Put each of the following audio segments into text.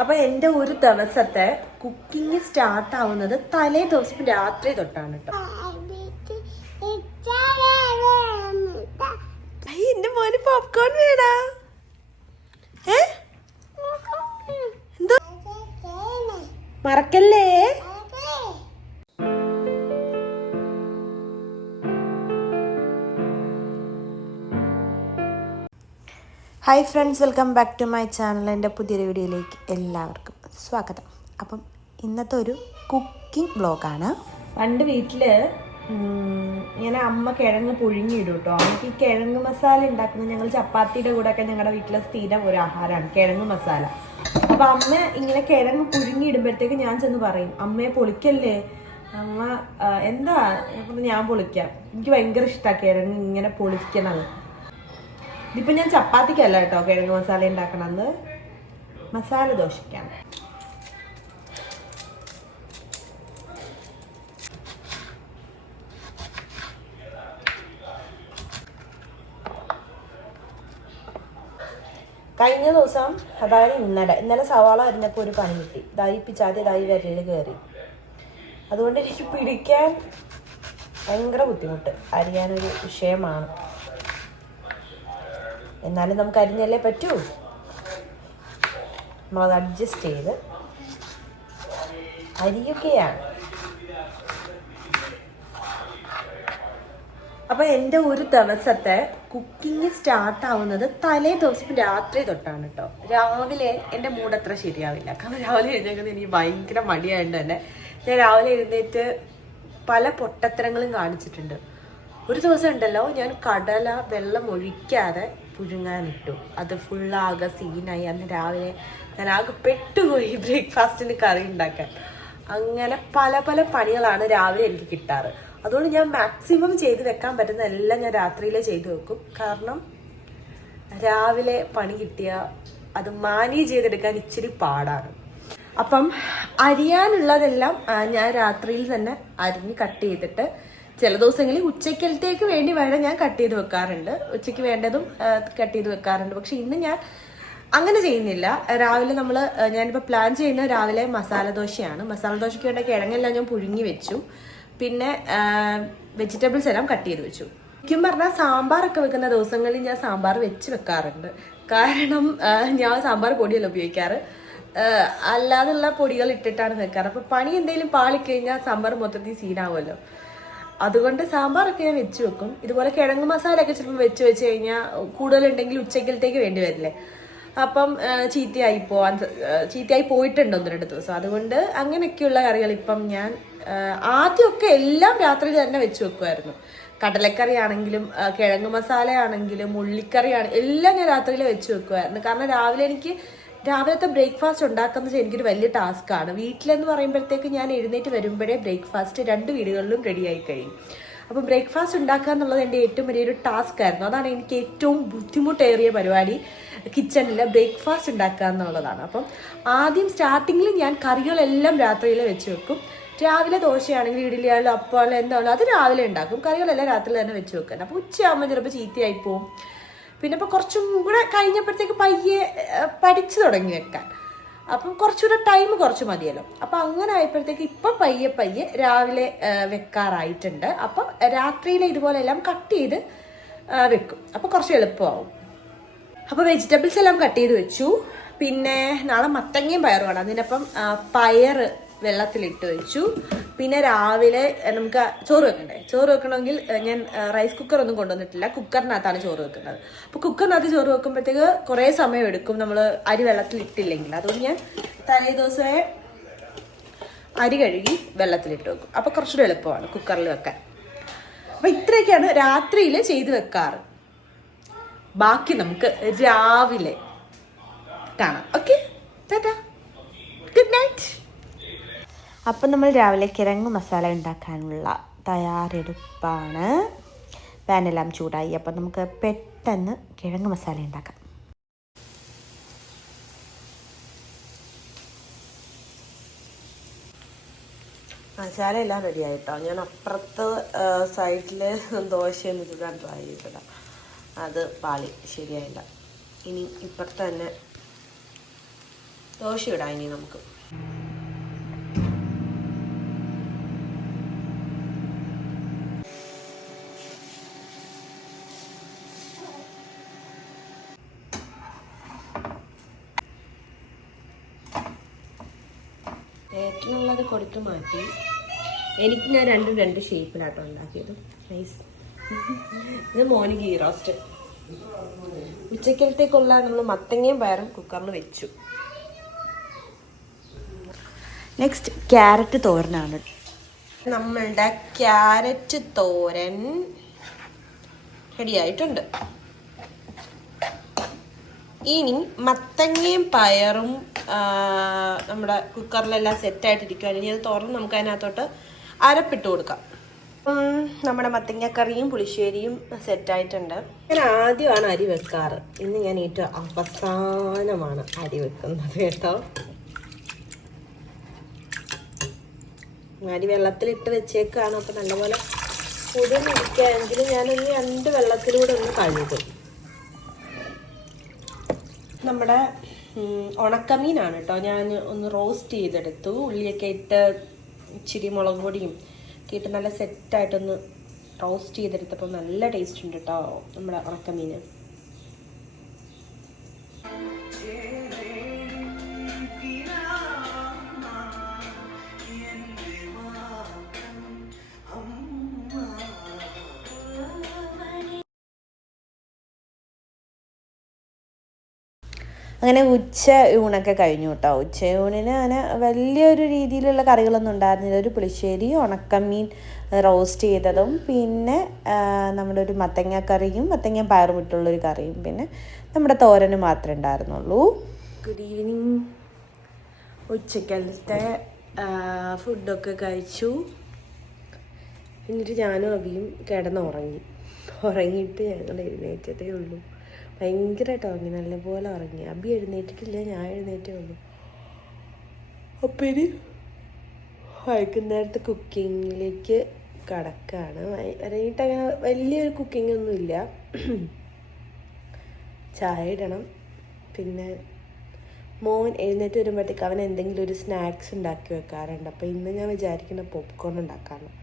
അപ്പൊ എൻ്റെ ഒരു ദിവസത്തെ കുക്കിംഗ് സ്റ്റാർട്ട് ആവുന്നത് തലേ ദിവസം രാത്രി തൊട്ടാണ് കേട്ടോ. എന്റെ മോന് പോപ്കോൺ വേടാ. എന്തോ മറക്കല്ലേ. Hi friends, welcome back to my channel. എൻ്റെ പുതിയൊരു വീഡിയോയിലേക്ക് എല്ലാവർക്കും സ്വാഗതം. അപ്പം ഇന്നത്തെ ഒരു കുക്കിംഗ് വ്ളോഗാണ്. പണ്ട് വീട്ടിൽ ഇങ്ങനെ അമ്മ കിഴങ്ങ് പുഴുങ്ങിയിടും കേട്ടോ. നമുക്ക് ഈ കിഴങ്ങ് മസാല ഉണ്ടാക്കുന്നത് ഞങ്ങൾ ചപ്പാത്തിയുടെ കൂടെയൊക്കെ ഞങ്ങളുടെ വീട്ടിലെ സ്ഥിരം ഒരു ആഹാരമാണ് കിഴങ്ങ് മസാല. അപ്പം അമ്മ ഇങ്ങനെ കിഴങ്ങ് പുഴുങ്ങിയിടുമ്പോഴത്തേക്ക് ഞാൻ ചെന്ന് പറയും, അമ്മയെ പൊളിക്കല്ലേ അമ്മ, എന്താ ഞാൻ പൊളിക്കാം. എനിക്ക് ഭയങ്കര ഇഷ്ടമാണ് കിഴങ്ങ് ഇങ്ങനെ പൊളിക്കണത്. ഇതിപ്പോൾ ഞാൻ ചപ്പാത്തിക്കല്ല കേട്ടോ കിഴങ്ങ് മസാല ഉണ്ടാക്കണത്, മസാല ദോശയ്ക്കാണ്. കഴിഞ്ഞ ദിവസം, അതായത് ഇന്നലെ സവാള അരിഞ്ഞപ്പോൾ ഒരു പണി കിട്ടി. ഇതായി പിച്ചാത്തി ഇതായി വിരലിൽ കയറി. അതുകൊണ്ട് എനിക്ക് പിടിക്കാൻ ഭയങ്കര ബുദ്ധിമുട്ട്. അരിയാനൊരു വിഷയമാണ്. എന്നാലും നമുക്ക് അരിഞ്ഞല്ലേ പറ്റൂ. നമ്മളത് അഡ്ജസ്റ്റ് ചെയ്ത് അരിയൊക്കെയാണ്. അപ്പം എൻ്റെ ഒരു ദിവസത്തെ കുക്കിംഗ് സ്റ്റാർട്ട് ആവുന്നത് തലേ ദിവസം രാത്രി തൊട്ടാണ് കേട്ടോ. രാവിലെ എൻ്റെ മൂഡ് അത്ര ശരിയാവില്ല. കാരണം രാവിലെ എഴുന്നേക്കുന്നത് എനിക്ക് ഭയങ്കര മടിയായതുകൊണ്ട് തന്നെ ഞാൻ രാവിലെ എഴുന്നേറ്റ് പല പൊട്ടത്തരങ്ങളും കാണിച്ചിട്ടുണ്ട്. ഒരു ദിവസം ഉണ്ടല്ലോ, ഞാൻ കടല വെള്ളം ഒഴിക്കാതെ പുഴുങ്ങാനിട്ടു. അത് ഫുള്ളാകെ സീനായി. അന്ന് രാവിലെ ഞാൻ ആകെ പെട്ടുപോയി ബ്രേക്ക്ഫാസ്റ്റിന് കറി ഉണ്ടാക്കാൻ. അങ്ങനെ പല പല പണികളാണ് രാവിലെ എനിക്ക് കിട്ടാറ്. അതുകൊണ്ട് ഞാൻ മാക്സിമം ചെയ്ത് വെക്കാൻ പറ്റുന്ന എല്ലാം ഞാൻ രാത്രിയിലേ ചെയ്തു വെക്കും. കാരണം രാവിലെ പണി കിട്ടിയാൽ അത് മാനേജ് ചെയ്തെടുക്കാൻ ഇച്ചിരി പാടാണ്. അപ്പം അരിയാനുള്ളതെല്ലാം ഞാൻ രാത്രിയിൽ തന്നെ അരിഞ്ഞ് കട്ട് ചെയ്തിട്ട് ചില ദിവസങ്ങളിൽ ഉച്ചക്കലത്തേക്ക് വേണ്ടി വേണം ഞാൻ കട്ട് ചെയ്ത് വെക്കാറുണ്ട്. ഉച്ചയ്ക്ക് വേണ്ടതും കട്ട് ചെയ്ത് വെക്കാറുണ്ട്. പക്ഷെ ഇന്ന് ഞാൻ അങ്ങനെ ചെയ്യുന്നില്ല. രാവിലെ ഞാനിപ്പോൾ പ്ലാൻ ചെയ്യുന്നത് രാവിലെ മസാല ദോശയാണ്. മസാല ദോശയ്ക്ക് വേണ്ട കിഴങ്ങെല്ലാം ഞാൻ പുഴുങ്ങി വെച്ചു. പിന്നെ വെജിറ്റബിൾസ് എല്ലാം കട്ട് ചെയ്ത് വെച്ചു. ശരിക്കും പറഞ്ഞാൽ സാമ്പാറൊക്കെ വെക്കുന്ന ദിവസങ്ങളിൽ ഞാൻ സാമ്പാർ വെച്ച് വെക്കാറുണ്ട്. കാരണം ഞാൻ സാമ്പാർ പൊടിയല്ല ഉപയോഗിക്കാറ്, അല്ലാതുള്ള പൊടികൾ ഇട്ടിട്ടാണ് വെക്കാറ്. അപ്പോൾ പണി എന്തെങ്കിലും പാളിക്കഴിഞ്ഞാൽ സാമ്പാർ മൊത്തത്തിൽ സീനാവുമല്ലോ. അതുകൊണ്ട് സാമ്പാറൊക്കെ ഞാൻ വെച്ച് വെക്കും. ഇതുപോലെ കിഴങ്ങ് മസാലയൊക്കെ ചിലപ്പോൾ വെച്ച് കഴിഞ്ഞാൽ കൂടുതലുണ്ടെങ്കിൽ ഉച്ചക്കലത്തേക്ക് വേണ്ടി വരില്ലേ. അപ്പം ചീത്തയായി പോയിട്ടുണ്ട് ഒന്ന് രണ്ട് ദിവസം. അതുകൊണ്ട് അങ്ങനെയൊക്കെയുള്ള കറികൾ ഇപ്പം ഞാൻ ആദ്യമൊക്കെ എല്ലാം രാത്രി തന്നെ വെച്ച് വെക്കുമായിരുന്നു. കടലക്കറി ആണെങ്കിലും കിഴങ്ങ് മസാല ആണെങ്കിലും ഉള്ളിക്കറി ആണെങ്കിലും എല്ലാം ഞാൻ രാത്രിയിൽ വെച്ച് വെക്കുമായിരുന്നു. കാരണം രാവിലത്തെ ബ്രേക്ക്ഫാസ്റ്റ് ഉണ്ടാക്കുന്നത് എനിക്കൊരു വലിയ ടാസ്ക്കാണ്. വീട്ടിലെന്ന് പറയുമ്പോഴത്തേക്ക് ഞാൻ എഴുന്നേറ്റ് വരുമ്പോഴേ ബ്രേക്ക്ഫാസ്റ്റ് 2 വീടുകളിലും റെഡിയായി കഴിയും. അപ്പം ബ്രേക്ക്ഫാസ്റ്റ് ഉണ്ടാക്കുക എന്നുള്ളത് എൻ്റെ ഏറ്റവും വലിയൊരു ടാസ്ക് ആയിരുന്നു. അതാണ് എനിക്ക് ഏറ്റവും ബുദ്ധിമുട്ടേറിയ പരിപാടി, കിച്ചണിൽ ബ്രേക്ക്ഫാസ്റ്റ് ഉണ്ടാക്കുക എന്നുള്ളതാണ്. അപ്പം ആദ്യം സ്റ്റാർട്ടിങ്ങിൽ ഞാൻ കറികളെല്ലാം രാത്രിയിൽ വെച്ച് വെക്കും. രാവിലെ ദോശയാണെങ്കിൽ ഇഡ്ഡലിയായാലും അപ്പമായാലും എന്തായാലും അത് രാവിലെ ഉണ്ടാക്കും. കറികളെല്ലാം രാത്രി തന്നെ വെച്ച് വെക്കാൻ. അപ്പോൾ ഉച്ചയാകുമ്പോൾ ചിലപ്പോൾ ചീത്തയായി പോവും. പിന്നെ ഇപ്പോൾ കുറച്ചും കൂടെ കഴിഞ്ഞപ്പോഴത്തേക്ക് പയ്യെ പഠിച്ചു തുടങ്ങി വെക്കാൻ. അപ്പം കുറച്ചുകൂടെ ടൈം കുറച്ച് മതിയല്ലോ. അപ്പം അങ്ങനെ ആയപ്പോഴത്തേക്ക് ഇപ്പം പയ്യെ രാവിലെ വെക്കാറായിട്ടുണ്ട്. അപ്പം രാത്രിയിൽ ഇതുപോലെല്ലാം കട്ട് ചെയ്ത് വെക്കും. അപ്പോൾ കുറച്ച് എളുപ്പമാവും. അപ്പോൾ വെജിറ്റബിൾസ് എല്ലാം കട്ട് ചെയ്ത് വെച്ചു. പിന്നെ നാളെ മത്തങ്ങയും പയറുമാണ്. അതിനപ്പം പയർ വെള്ളത്തിലിട്ട് വെച്ചു. പിന്നെ രാവിലെ നമുക്ക് ചോറ് വെക്കണ്ടേ. ചോറ് വെക്കണമെങ്കിൽ ഞാൻ റൈസ് കുക്കറൊന്നും കൊണ്ടുവന്നിട്ടില്ല, കുക്കറിനകത്താണ് ചോറ് വെക്കുന്നത്. അപ്പോൾ കുക്കറിനകത്ത് ചോറ് വെക്കുമ്പോഴത്തേക്ക് കുറേ സമയം എടുക്കും നമ്മൾ അരി വെള്ളത്തിലിട്ടില്ലെങ്കിൽ. അതുകൊണ്ട് ഞാൻ തലേ ദിവസമേ അരി കഴുകി വെള്ളത്തിലിട്ട് വെക്കും. അപ്പോൾ കുറച്ചുകൂടെ എളുപ്പമാണ് കുക്കറിൽ വെക്കാൻ. അപ്പോൾ ഇത്രയൊക്കെയാണ് രാത്രിയിൽ ചെയ്ത് വെക്കാറ്. ബാക്കി നമുക്ക് രാവിലെ കാണാം. Okay, Tata, good night. അപ്പം നമ്മൾ രാവിലെ കിഴങ്ങ് മസാല ഉണ്ടാക്കാനുള്ള തയ്യാറെടുപ്പാണ്. പാനെല്ലാം ചൂടായി. അപ്പം നമുക്ക് പെട്ടെന്ന് കിഴങ്ങ് മസാല ഉണ്ടാക്കാം. മസാല എല്ലാം റെഡി ആയിട്ടോ. ഞാൻ അപ്പുറത്ത് സൈഡിൽ ദോശയൊന്നും ചൂടാൻ ട്രൈ ചെയ്തിടാം, അത് പാളി ശരിയായില്ല. ഇനി ഇപ്പുറത്ത് തന്നെ ദോശ ഇടാം ഇനി നമുക്ക്. ഏട്ടനുള്ളത് കൊടുത്തു മാറ്റി. എനിക്ക് ഞാൻ രണ്ട് ഷേപ്പിലാട്ടോ ഉണ്ടാക്കിയത്. നൈസ്. ഇത് മോന് ഗീ റോസ്റ്റ്. ഉച്ചക്കലത്തേക്കുള്ള നമ്മൾ മത്തങ്ങയും പയറും കുക്കറിൽ വെച്ചു. നെക്സ്റ്റ് ക്യാരറ്റ് തോരനാണ്. നമ്മളുടെ ക്യാരറ്റ് തോരൻ റെഡിയായിട്ടുണ്ട്. ഇനി മത്തങ്ങയും പയറും നമ്മുടെ കുക്കറിലെല്ലാം സെറ്റായിട്ടിരിക്കുകയാണ്. ഇനി അത് തുറന്ന് നമുക്ക് അതിനകത്തോട്ട് അരപ്പിട്ട് കൊടുക്കാം. നമ്മുടെ മത്തങ്ങക്കറിയും പുളിശ്ശേരിയും സെറ്റായിട്ടുണ്ട്. ഞാൻ ആദ്യമാണ് അരി വെക്കാറ്. ഇന്ന് ഞാൻ ഏറ്റവും അവസാനമാണ് അരി വെക്കുന്നത് കേട്ടോ. അരി വെള്ളത്തിലിട്ട് വെച്ചേക്കാണ്. അപ്പം നല്ലപോലെ കുതിർന്നിരിക്കുകയാണെങ്കിൽ ഞാനൊന്ന് 2 വെള്ളത്തിലൂടെ ഒന്ന് കഴുകും. നമ്മുടെ ഉണക്കമീനാണ് കേട്ടോ. ഞാൻ ഒന്ന് റോസ്റ്റ് ചെയ്തെടുത്തു. ഉള്ളിയൊക്കെ ഇട്ട് ഇച്ചിരി മുളക് പൊടിയും ഒക്കെ ഇട്ട് നല്ല സെറ്റായിട്ടൊന്ന് റോസ്റ്റ് ചെയ്തെടുത്തപ്പോൾ നല്ല ടേസ്റ്റ് ഉണ്ട് കേട്ടോ നമ്മുടെ ഉണക്കമീൻ. അങ്ങനെ ഉച്ച ഊണൊക്കെ കഴിഞ്ഞു കേട്ടോ. ഉച്ചയൂണിന് അങ്ങനെ വലിയൊരു രീതിയിലുള്ള കറികളൊന്നും ഉണ്ടായിരുന്നില്ല. ഒരു പുളിശ്ശേരി, ഉണക്കമീൻ റോസ്റ്റ് ചെയ്തതും, പിന്നെ നമ്മുടെ ഒരു മത്തങ്ങക്കറിയും മത്തങ്ങ പയറും ഇട്ടുള്ളൊരു കറിയും, പിന്നെ നമ്മുടെ തോരനും മാത്രമേ ഉണ്ടായിരുന്നുള്ളൂ. Good evening. ഉച്ചക്കലത്തെ ഫുഡൊക്കെ കഴിച്ചു. എന്നിട്ട് ഞാനും അബിയും ഉറങ്ങിയിട്ട് ഞങ്ങൾ എഴുന്നേറ്റതേ ഉള്ളൂ. ഭയങ്കരമായിട്ട് ഉറങ്ങി, നല്ലപോലെ ഉറങ്ങി. അബി എഴുന്നേറ്റിട്ടില്ല, ഞാൻ എഴുന്നേറ്റേ ഉള്ളൂ. അപ്പം ഇനി വൈകുന്നേരത്തെ കുക്കിങ്ങിലേക്ക് കടക്കാണ്. വൈകിട്ട് അങ്ങനെ വലിയൊരു കുക്കിംഗ് ഒന്നുമില്ല. ചായ ഇടണം. പിന്നെ മോൻ എഴുന്നേറ്റ് വരുമ്പോഴത്തേക്ക് അവൻ എന്തെങ്കിലും ഒരു സ്നാക്സ് ഉണ്ടാക്കി വെക്കാറുണ്ട്. അപ്പം ഇന്ന് ഞാൻ വിചാരിക്കുന്ന പോപ്കോൺ ഉണ്ടാക്കാമെന്ന്.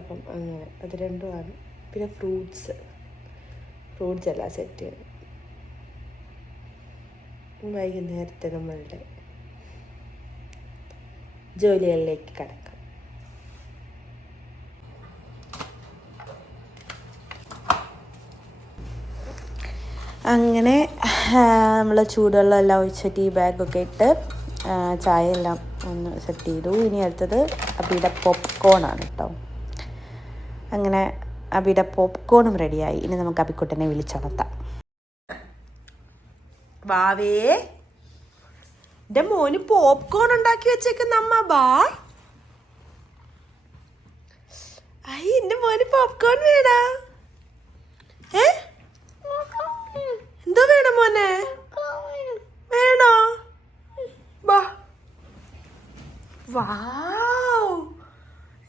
അപ്പം അങ്ങനെ അത് രണ്ടുമാണ്. പിന്നെ ഫ്രൂട്ട്സ് എല്ലാം സെറ്റ് ചെയ്യണം. വൈകുന്നേരത്തെ നമ്മളുടെ ജോലികളിലേക്ക് കടക്കാം. അങ്ങനെ നമ്മൾ ചൂടുവെള്ളമെല്ലാം ഒഴിച്ച് ടീ ബാഗൊക്കെ ഇട്ട് ചായ എല്ലാം ഒന്ന് സെറ്റ് ചെയ്തു. ഇനി അടുത്തത് അബിയുടെ പോപ്കോണാണ് കേട്ടോ. അങ്ങനെ അബിയുടെ പോപ്കോണും റെഡിയായി. ഇനി നമുക്ക് അബിക്കുട്ടനെ വിളിച്ചുണർത്താം. വാവേ, എൻ്റെ മോന് പോപ്കോൺ ഉണ്ടാക്കി വെച്ചേക്കുന്ന അമ്മ. ബാ, എൻ്റെ മോന് പോപ്കോൺ വേടാ. എന്തോ വേണം മോനെ? വേണോ? ബാ. വാവ്,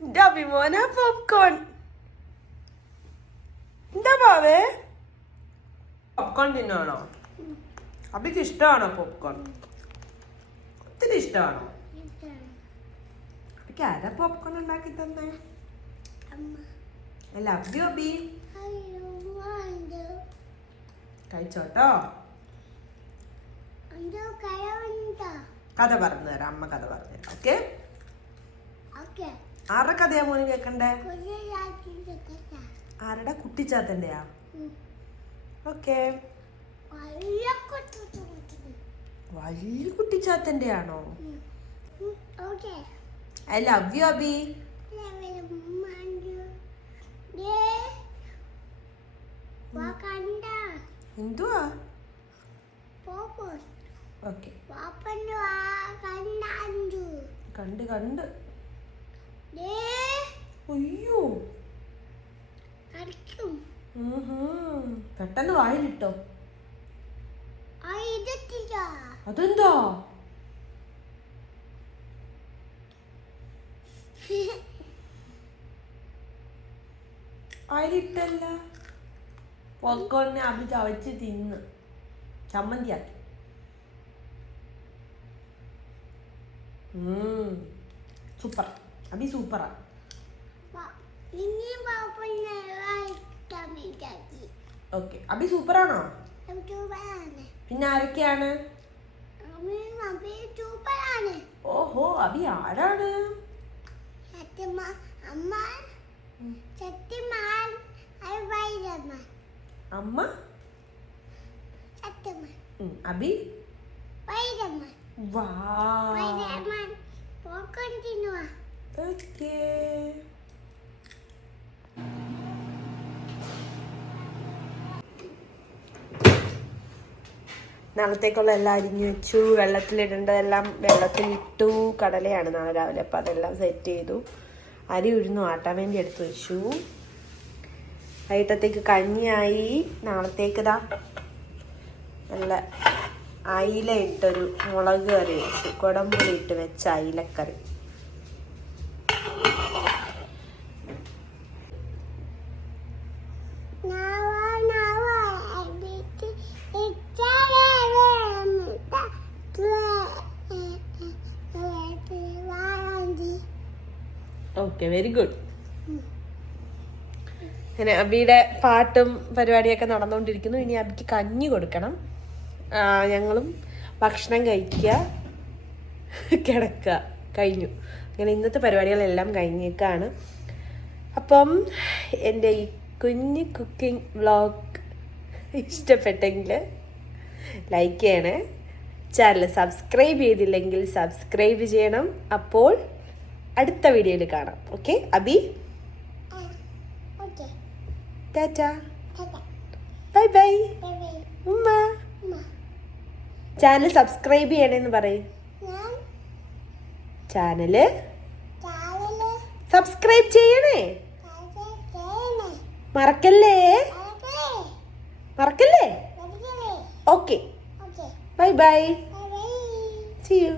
എൻ്റെ അഭിമോനാ പോപ്കോൺ. എന്താ ബാവേ, പോപ്കോൺ തിന്നാണോ? അബിക്ക് ഇഷ്ടമാണോ പോപ്കോൺ? ഒത്തിരി ഇഷ്ടമാണോ? അബിക്ക് ആരാ പോപ്കോൺ ഉണ്ടാക്കി തന്നെ? I love you, Abi. കഴിച്ചോട്ടോ. കഥ പറഞ്ഞു തരാം, അമ്മ കഥ പറഞ്ഞു തരാം. ഓക്കെ? ആരുടെ കഥയാ മോന് കേൾക്കണ്ടേ? ആരുടെ? കുട്ടിച്ചാത്തൻ്റെയാ? ഓക്കെ. വലിയ കുട്ടിച്ചാത്തൻ്റെ ആണോ? I love you Abi. എന്തുവാ? ഓക്കെ, കണ്ട്. അയ്യോ, പെട്ടെന്ന് വായിലിട്ടോ. അതെന്താ? വായിലിട്ടല്ല. പോപ്കോണിനെ അബി ചവച്ച് തിന്ന് ചമ്മന്തിയാക്കി. സൂപ്പർ. അബി സൂപ്പറാ. ഓക്കെ, അബി സൂപ്പറാണോ? പിന്നെ ആരൊക്കെയാണ്? ഓഹോ, അബി ആരാണ്? അമ്മ, അബി. ഓക്കേ. നാളത്തേക്കുള്ള എല്ലാം അരിഞ്ഞു വെച്ചു. വെള്ളത്തിലിടേണ്ടതെല്ലാം വെള്ളത്തിലിട്ടു. കടലയാണ് നാളെ രാവിലെ, അപ്പം അതെല്ലാം സെറ്റ് ചെയ്തു. അരി ഉഴുന്നു ആട്ടാൻ വേണ്ടി എടുത്തു വെച്ചു. വൈകിട്ടത്തേക്ക് കഞ്ഞിയായി. നാളത്തേക്ക് ഇതാ നല്ല അയില ഇട്ടൊരു മുളക് കറി വെച്ചു. കുടംപുളി ഇട്ട് വെച്ച അയിലക്കറി. Okay, very good. അങ്ങനെ അബിയുടെ പാട്ടും പരിപാടിയൊക്കെ നടന്നുകൊണ്ടിരിക്കുന്നു. ഇനി അബിക്ക് കഞ്ഞി കൊടുക്കണം. ഞങ്ങളും ഭക്ഷണം കഴിക്കുക, കിടക്കുക, കഴിഞ്ഞു. അങ്ങനെ ഇന്നത്തെ പരിപാടികളെല്ലാം കഴിഞ്ഞേക്കാണ്. അപ്പം എൻ്റെ ഈ കുഞ്ഞ് കുക്കിംഗ് വ്ളോഗ് ഇഷ്ടപ്പെട്ടെങ്കിൽ ലൈക്ക് ചെയ്യണേ. ചാനൽ സബ്സ്ക്രൈബ് ചെയ്തില്ലെങ്കിൽ സബ്സ്ക്രൈബ് ചെയ്യണം. അപ്പോൾ അടുത്ത വീഡിയോയിൽ കാണാം. Okay Abi, tata, bye bye. ഉമ്മ, ചാനൽ സബ്സ്ക്രൈബ് ചെയ്യണേന്ന് പറയും. ചാനല് സബ്സ്ക്രൈബ് ചെയ്യണേ, മറക്കല്ലേ, മറക്കല്ലേ. Okay, bye bye, see you.